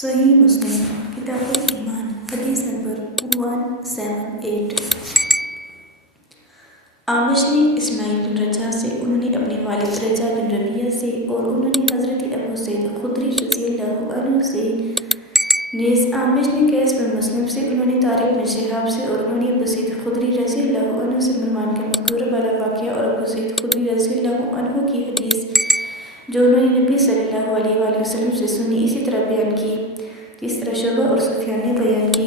صحیح مسلم کتاب الایمان حدیث نمبر 178۔ اعمش نے اسماعیل بن رجاء سے، انہوں نے اپنے والد رجاء بن ربیعہ سے، اور انہوں نے حضرت ابو سعید خدری رضی اللہ عنہ سے نیز اعمش نے قیس بن مسلم سے، انہوں نے طارق بن شہاب سے، اور انہوں نے ابو سعید خدری رضی اللہ عنہ سے مروان کا مذکورہ والا واقعہ اور ابو سعید خدری رضی اللہ عنہ کی حدیث جو انہوں نے نبی صلی اللہ علیہ وآلہ وسلم سے سنی اسی طرح بیان کی جس طرح شعبہ اور سفیان نے بیان کی۔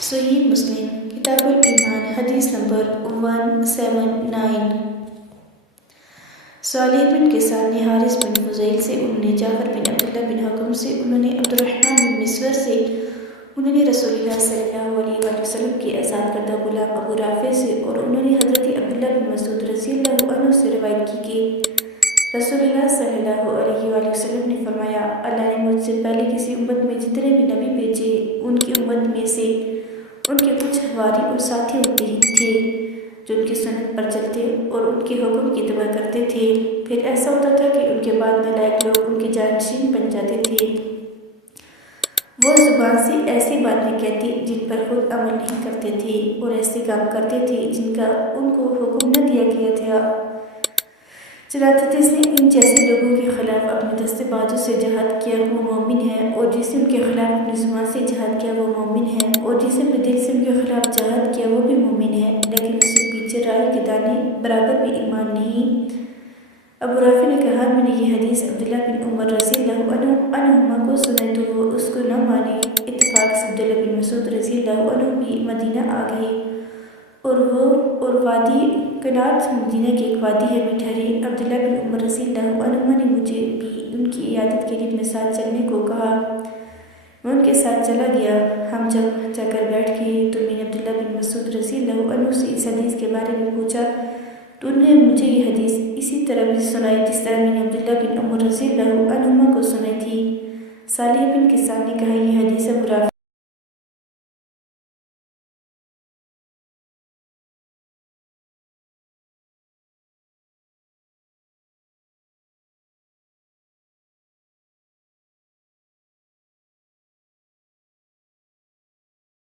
صحیح مسلم کتاب الایمان حدیث نمبر 179۔ صالح بن کیسان نے حارث بن فضیل سے، انہوں نے جعفر بن عبداللہ بن حکم سے، انہوں نے عبد الرحمن بن مسور سے، انہوں نے رسول اللہ صلی اللہ علیہ وآلہ وسلم کے آزاد کردہ غلام ابو رافع سے، اور انہوں نے حضرت عبداللہ بن مسعود رضی اللہ عنہ سے روایت کی کہ رسول اللہ صلی اللہ علیہ وآلہ وسلم نے فرمایا، اللہ نے مجھ سے پہلے کسی امت میں جتنے بھی نبی بھیجے، ان کی امت میں سے ان کے کچھ حواری اور ساتھی ہوتے تھے جو ان کی سنت پر چلتے اور ان کے حکم کی اتباع کرتے تھے۔ پھر ایسا ہوتا تھا کہ ان کے بعد میں لائق لوگ ان کے جانشین بن جاتے تھے۔ وہ زبان سے ایسی باتیں کہتے جن پر خود عمل نہیں کرتے تھے، اور ایسے کام کرتے تھے جن کا ان کو حکم نہ دیا گیا تھا۔ چنانچہ جس نے ان جیسے لوگوں کے خلاف اپنے دست بازو سے جہاد کیا وہ مومن ہے، اور جس نے ان کے خلاف اپنی زبان سے جہاد کیا وہ مومن ہے، اور جس نے اپنے دل سے ان کے خلاف جہاد کیا وہ بھی مومن ہے، لیکن اس سے پیچھے رائے کے دانے برابر بھی ایمان نہیں۔ ابو رافع نے کہا، میں نے یہ حدیث عبداللہ بن عمر رضی اللہ عنہما کو سنائی تو وہ اس کو نہ مانے۔ اتفاق سے عبداللہ بن مسعود رضی اللہ عنہ بھی مدینہ آ گئے، اور وادی کنات مدینہ کی ایک وادی ہے میں ٹھہرے۔ عبداللہ بن عمر رضی اللہ عنہما نے مجھے بھی ان کی عیادت کے لیے اپنے ساتھ چلنے کو کہا، میں ان کے ساتھ چلا گیا۔ ہم جب جا کر بیٹھ گئے تو میں نے عبداللہ بن مسعود رضی اللہ عنہ سے اس حدیث کے بارے میں پوچھا تو انہوں نے مجھے یہ حدیث اسی طرح بھی سنائی جس طرح میں نے عبداللہ بن عمر رضی اللہ عنہما کو سنائی تھی۔ صالح بن کیسان نے کہا، یہ حدیث ابو رافع